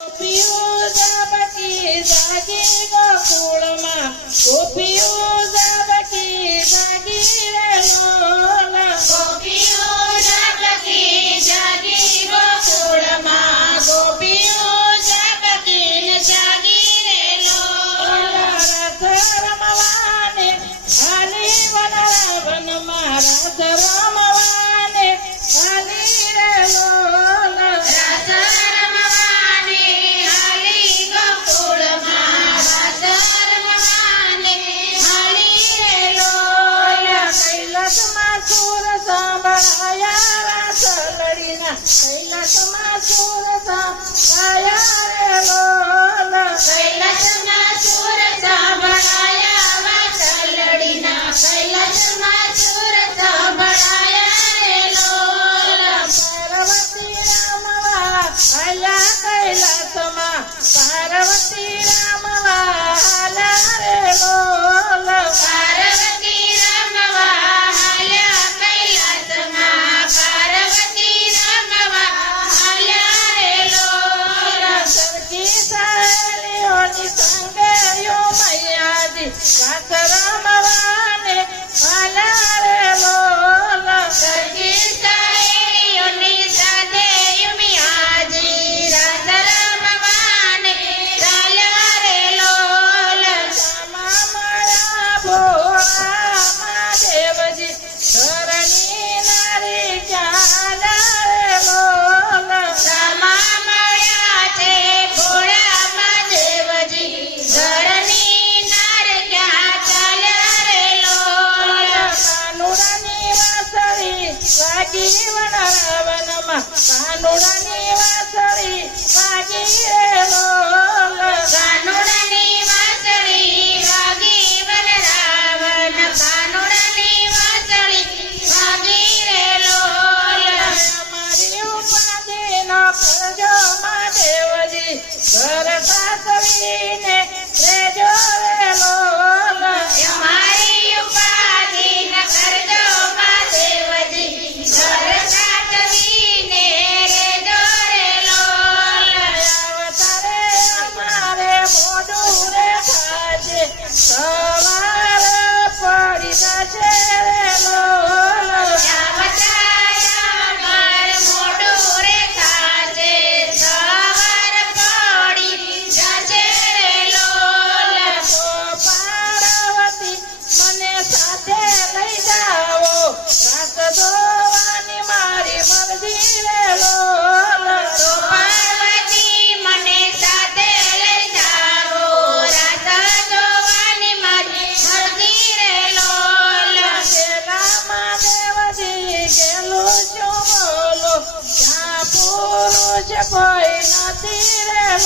ગોપીઓ જાગી ગોકુળમાં. ગોપીઓ સુર સાંભળાયા રાસ લડીના કૈલાસમાં સુર સાંભળાયા રે રાવણમાં કાનોડાની Yes. noche voy no tiré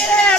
Yeah.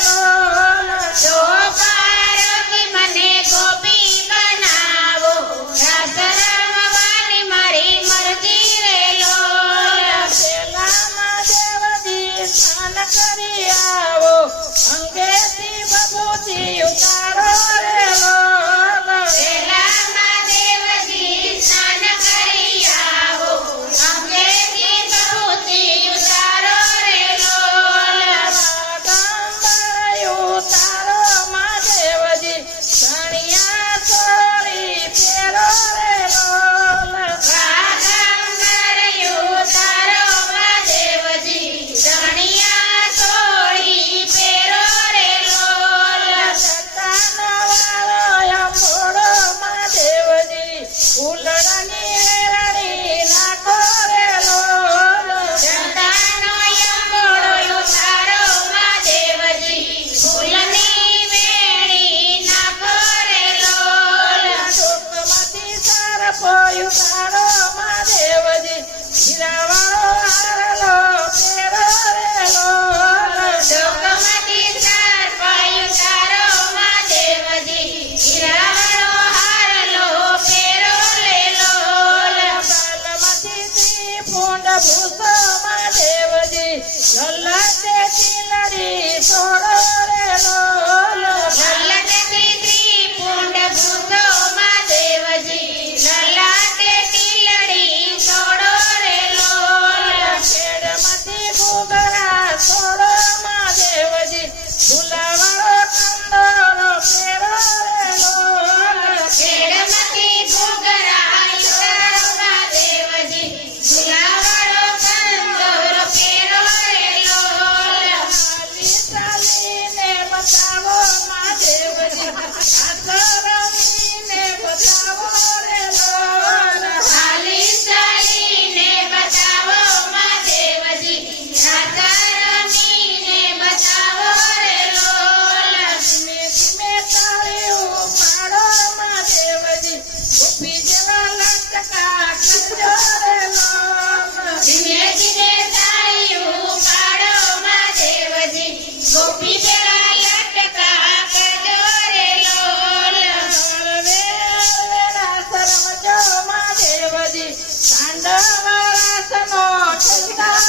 મુકુંડ ભૂષમાં Devji જલ્લા તે રે નો